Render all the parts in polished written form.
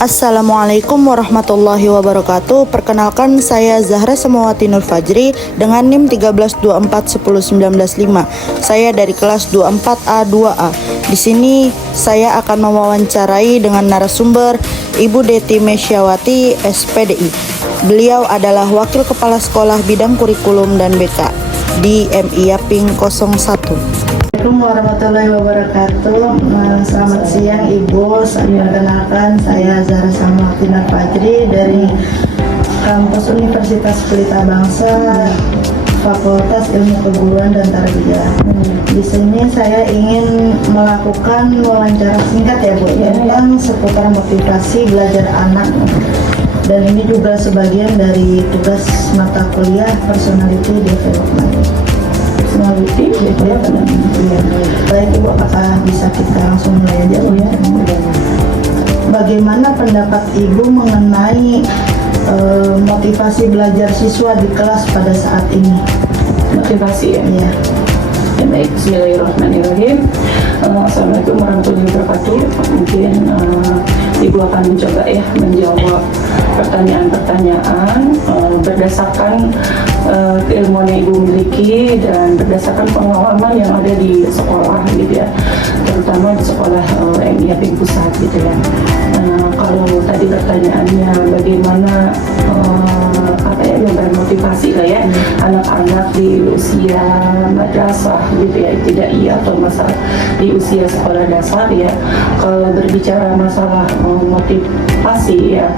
Assalamualaikum warahmatullahi wabarakatuh. Perkenalkan, saya Zahra Samawati Nur Fajri dengan NIM 132419195. Saya dari kelas 24A2A. Di sini saya akan mewawancarai dengan narasumber Ibu Deti Mesyawati, SPDI. Beliau adalah Wakil Kepala Sekolah Bidang Kurikulum dan BK di MI Yaping 01. Assalamualaikum warahmatullahi wabarakatuh. Selamat siang Ibu. Perkenalkan, saya Zahra Samawati Nur Fajri dari kampus Universitas Pelita Bangsa, Fakultas Ilmu Keguruan dan Tarbiyah. Di sini saya ingin melakukan wawancara singkat ya Bu, tentang seputar motivasi belajar anak. Dan ini juga sebagian dari tugas mata kuliah Personality Development. Baik Ibu, apakah bisa kita langsung mulai aja Bu ya? Bagaimana pendapat Ibu mengenai motivasi belajar siswa di kelas pada saat ini? Motivasi ya? Ya. Baik, bismillahirrahmanirrahim. Assalamualaikum warahmatullahi wabarakatuh. Mungkin Ibu akan mencoba ya menjawab pertanyaan-pertanyaan berdasarkan keilmuan yang Ibu miliki dan berdasarkan pengalaman yang ada di sekolah gitu ya, terutama di sekolah MI Yaping Pusat gitu ya. Kalau tadi pertanyaannya bagaimana yang bermotivasi lah ya anak-anak di usia madrasah gitu ya, tidak iya atau masa di usia sekolah dasar ya. Kalau berbicara masalah motivasi ya,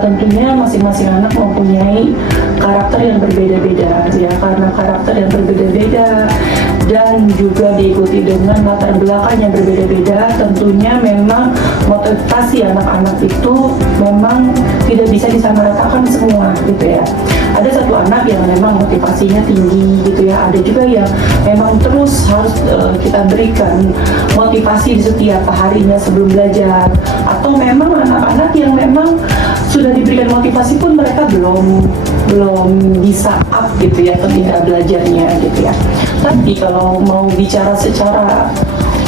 tentunya masing-masing anak mempunyai karakter yang berbeda-beda ya, karena karakter yang berbeda-beda dan juga diikuti dengan latar belakang yang berbeda-beda, tentunya memang motivasi anak-anak itu memang tidak bisa disamaratakan semua gitu ya. Ada satu anak yang memang motivasinya tinggi gitu ya, ada juga yang memang terus harus kita berikan motivasi di setiap harinya sebelum belajar, atau memang anak-anak yang memang sudah diberikan motivasi pun mereka belum bisa up gitu ya ketika belajarnya gitu ya. Tapi kalau mau bicara secara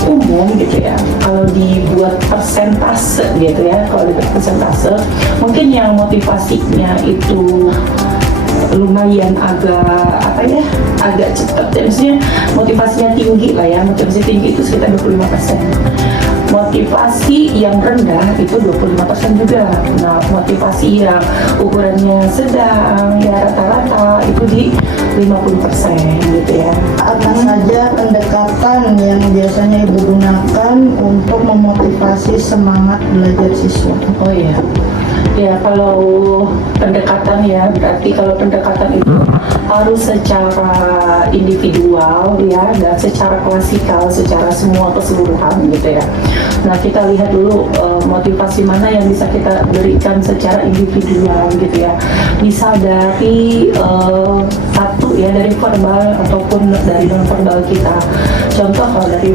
umum gitu ya, kalau dibuat persentase gitu ya, kalau dibuat persentase, mungkin yang motivasinya itu lumayan agak cepat ya, maksudnya motivasinya tinggi lah ya, motivasi tinggi itu sekitar 25%. Motivasi yang rendah itu 25% juga. Nah, motivasi yang ukurannya sedang ya rata-rata itu di 50% gitu ya. Apa saja pendekatan yang biasanya Ibu gunakan untuk memotivasi semangat belajar siswa? Oh iya. Ya, kalau pendekatan ya, berarti kalau pendekatan itu harus secara individual ya, dan secara klasikal, secara semua keseluruhan gitu ya. Nah, kita lihat dulu motivasi mana yang bisa kita berikan secara individual gitu ya. Bisa dari satu ya, dari verbal ataupun dari non verbal kita. Contoh kalau dari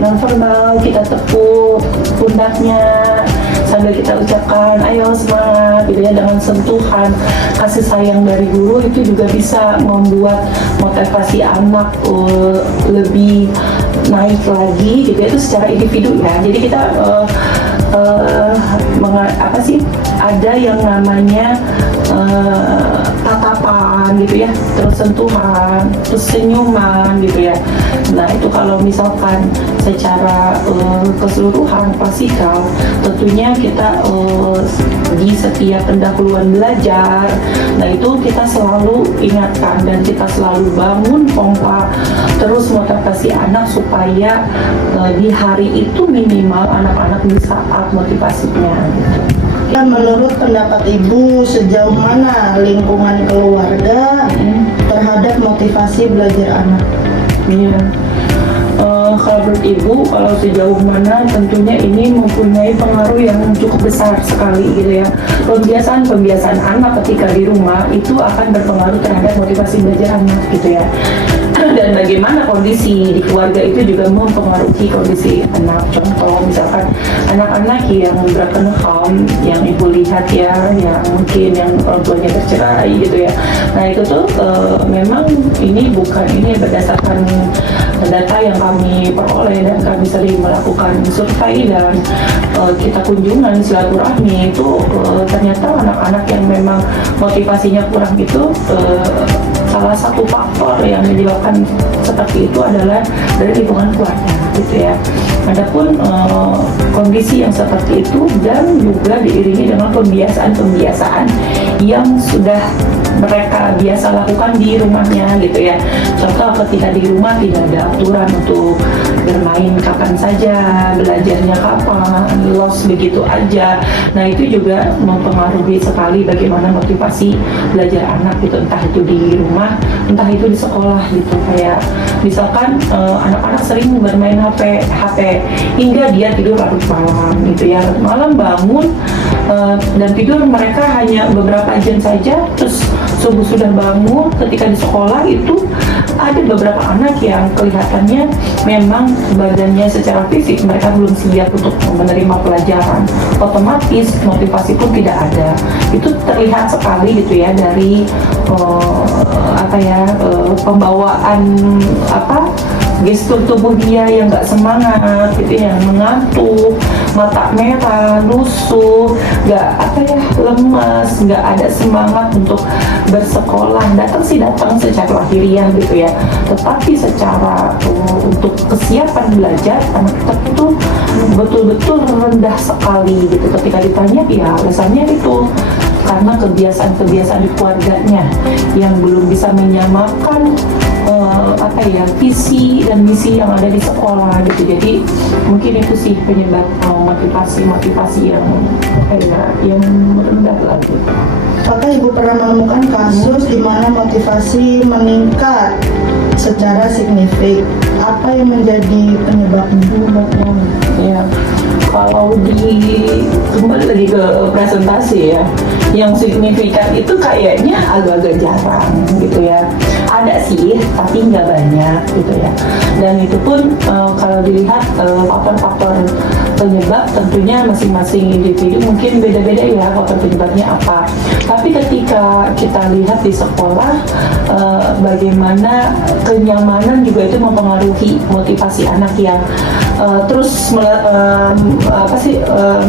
non verbal kita tepuk pundaknya sambil kita ucapkan ayo semangat gitu ya, dengan sentuhan kasih sayang dari guru, itu juga bisa membuat motivasi anak lebih naik lagi gitu ya. Itu secara individu ya. Jadi kita ada yang namanya tatapan gitu ya, terus sentuhan, terus senyuman gitu ya. Nah, itu kalau misalkan secara keseluruhan klasikal, tentunya kita di setiap pendahuluan belajar, nah itu kita selalu ingatkan dan kita selalu bangun pompa terus motivasi anak supaya di hari itu minimal anak-anak bisa up motivasinya gitu. Menurut pendapat Ibu, sejauh mana lingkungan keluarga terhadap motivasi belajar anak? Iya. Kalau menurut Ibu, kalau sejauh mana tentunya ini mempunyai pengaruh yang cukup besar sekali gitu ya. Pembiasaan anak ketika di rumah itu akan berpengaruh terhadap motivasi belajar anak gitu ya. Dan bagaimana kondisi di keluarga itu juga mempengaruhi kondisi anak. Contoh misalkan anak-anak yang broken home yang Ibu lihat ya, yang mungkin yang orang tuanya bercerai gitu ya. Nah itu tuh memang ini berdasarkan data yang kami peroleh dan kami sering melakukan survei dan kita kunjungan silaturahmi itu ternyata anak-anak yang memang motivasinya kurang itu salah satu faktor yang menyebabkan seperti itu adalah dari lingkungan keluarga gitu ya. Adapun kondisi yang seperti itu dan juga diiringi dengan pembiasaan-pembiasaan yang sudah mereka biasa lakukan di rumahnya gitu ya. Contoh ketika di rumah tidak ada aturan untuk bermain kapan saja, belajarnya kapan, los begitu aja. Nah itu juga mempengaruhi sekali bagaimana motivasi belajar anak gitu, entah itu di rumah, entah itu di sekolah gitu. Kayak misalkan anak-anak sering bermain HP hingga dia tidur larut malam gitu ya. Malam bangun dan tidur mereka hanya beberapa jam saja, terus subuh sudah bangun. Ketika di sekolah itu ada beberapa anak yang kelihatannya memang badannya secara fisik mereka belum siap untuk menerima pelajaran, otomatis motivasi pun tidak ada. Itu terlihat sekali gitu ya dari pembawaan gestur tubuh dia yang nggak semangat gitu ya, mengantuk, mata merah, lusuh, lemas, nggak ada semangat untuk bersekolah. Datang secara lahiriah gitu ya, tetapi secara untuk kesiapan belajar anak itu betul-betul rendah sekali gitu. Ketika ditanya ya alasannya itu karena kebiasaan-kebiasaan di keluarganya yang belum bisa menyamakan visi dan misi yang ada di sekolah gitu. Jadi mungkin itu sih penyebab motivasi yang rendah lah gitu. Apakah Ibu pernah menemukan kasus di mana motivasi meningkat secara signifikan? Apa yang menjadi penyebabnya? Ya, kalau kembali lagi ke presentasi ya, yang signifikan itu kayaknya agak-agak jarang gitu ya. Ada sih, tapi nggak banyak gitu ya. Dan itu pun kalau dilihat faktor-faktor penyebab tentunya masing-masing individu mungkin beda-beda ya faktor penyebabnya apa. Tapi ketika kita lihat di sekolah bagaimana kenyamanan juga itu mempengaruhi motivasi anak yang terus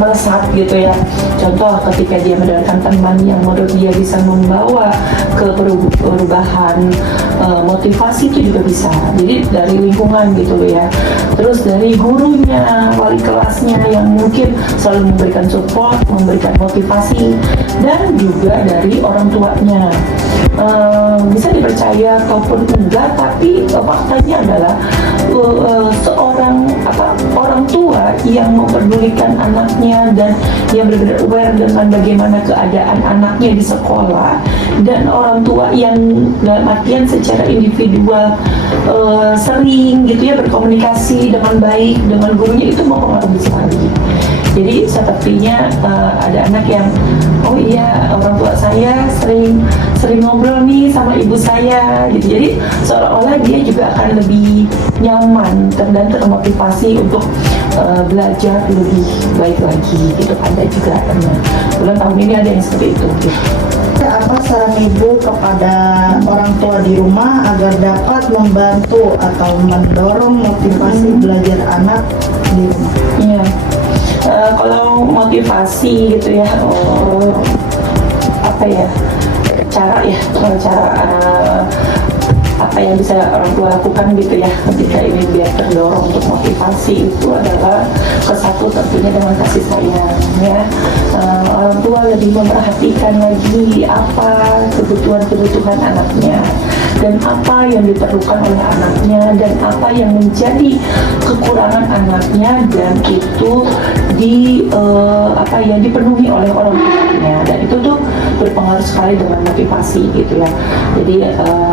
melesat gitu ya. Contoh ketika dia mendapatkan teman yang menurut dia bisa membawa ke perubahan motivasi itu juga bisa. Jadi dari lingkungan gitu ya. Terus dari gurunya, wali kelasnya yang mungkin selalu memberikan support, memberikan motivasi, dan juga dari orang tuanya. Bisa dipercaya ataupun enggak, tapi faktanya adalah orang tua yang memperdulikan anaknya dan yang benar-benar aware dengan bagaimana keadaan anaknya di sekolah, dan orang tua yang dalam artian secara individual sering gitu ya berkomunikasi dengan baik dengan gurunya, itu mempengaruhi sekali. Jadi sepertinya ada anak yang oh iya orang tua saya sering ngobrol nih sama ibu saya gitu. Jadi seolah-olah dia juga akan lebih nyaman dan termotivasi untuk belajar lebih baik lagi gitu. Ada juga bulan tahun ini ada yang seperti itu gitu. Apa saran Ibu kepada orang tua di rumah agar dapat membantu atau mendorong motivasi belajar anak di rumah? Iya. Kalau motivasi gitu ya, cara apa yang bisa orang tua lakukan gitu ya ketika ini biar terdorong untuk motivasi itu adalah kesatu tentunya dengan kasih sayang ya. Orang tua lebih memperhatikan lagi apa kebutuhan anaknya dan apa yang diperlukan oleh anaknya dan apa yang menjadi kekurangan anaknya, dan itu dipenuhi oleh orang tuanya, dan itu tuh berpengaruh sekali dengan motivasi gitu ya. Jadi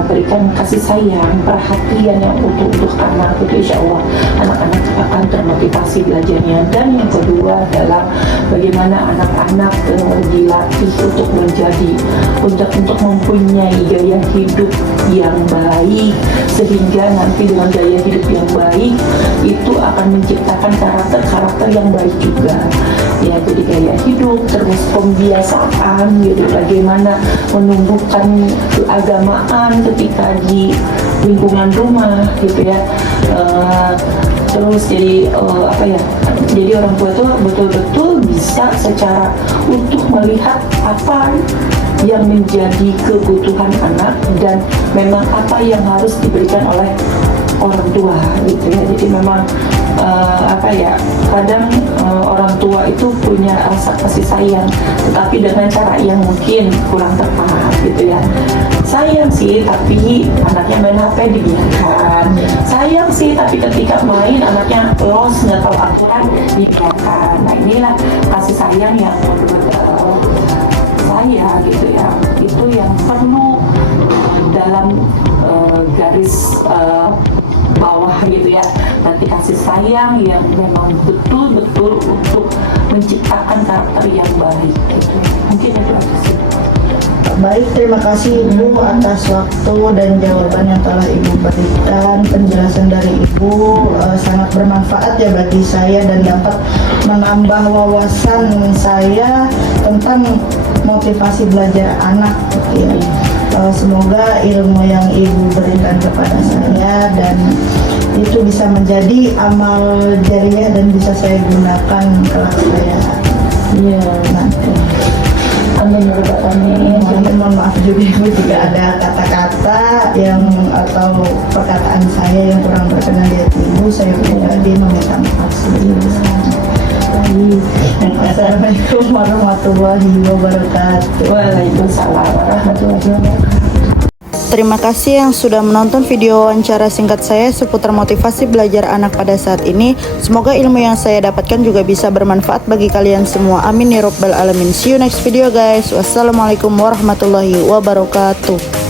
berikan kasih sayang, perhatian yang utuh untuk anak itu, insya Allah anak-anak akan termotivasi belajarnya. Dan yang kedua adalah bagaimana anak-anak dilatih untuk mempunyai gaya hidup yang baik, sehingga nanti dengan gaya hidup yang baik itu akan menciptakan karakter yang baik juga ya. Jadi gaya hidup hidup, terus pembiasaan gitu, bagaimana menumbuhkan keagamaan ketika di lingkungan rumah gitu ya. Terus jadi jadi orang tua itu betul-betul bisa secara utuh melihat apa yang menjadi kebutuhan anak dan memang apa yang harus diberikan oleh orang tua gitu ya. Jadi memang kadang orang tua itu punya rasa kasih sayang, tetapi dengan cara yang mungkin kurang tepat gitu ya. Sayang sih, tapi anaknya main HP dibiarkan. Sayang sih, tapi ketika main anaknya los, nggak tahu aturan, dibiarkan. Nah inilah kasih sayang yang menurut saya gitu ya, itu yang perlu dalam garis bawah gitu ya. Nanti kasih sayang yang memang betul-betul untuk menciptakan karakter yang baik gitu. Mungkin itu aja sih. Baik, terima kasih Ibu atas waktu dan jawaban yang telah Ibu berikan. Penjelasan dari Ibu sangat bermanfaat ya bagi saya dan dapat menambah wawasan saya tentang motivasi belajar anak gitu ya. Semoga ilmu yang Ibu berikan kepada saya dan itu bisa menjadi amal jariah dan bisa saya gunakan kelak saya nanti. Amin ya Rabbal Alamin. Mohon maaf juga Ibu jika ada kata-kata yang atau perkataan saya yang kurang berkenan di hati Ibu. Saya pribadi meminta maaf sebelumnya. Assalamualaikum warahmatullahi wabarakatuh. Waalaikumsalam warahmatullahi wabarakatuh. Terima kasih yang sudah menonton video wawancara singkat saya seputar motivasi belajar anak pada saat ini. Semoga ilmu yang saya dapatkan juga bisa bermanfaat bagi kalian semua. Amin ya Rabbal Alamin. See you next video guys. Wassalamualaikum warahmatullahi wabarakatuh.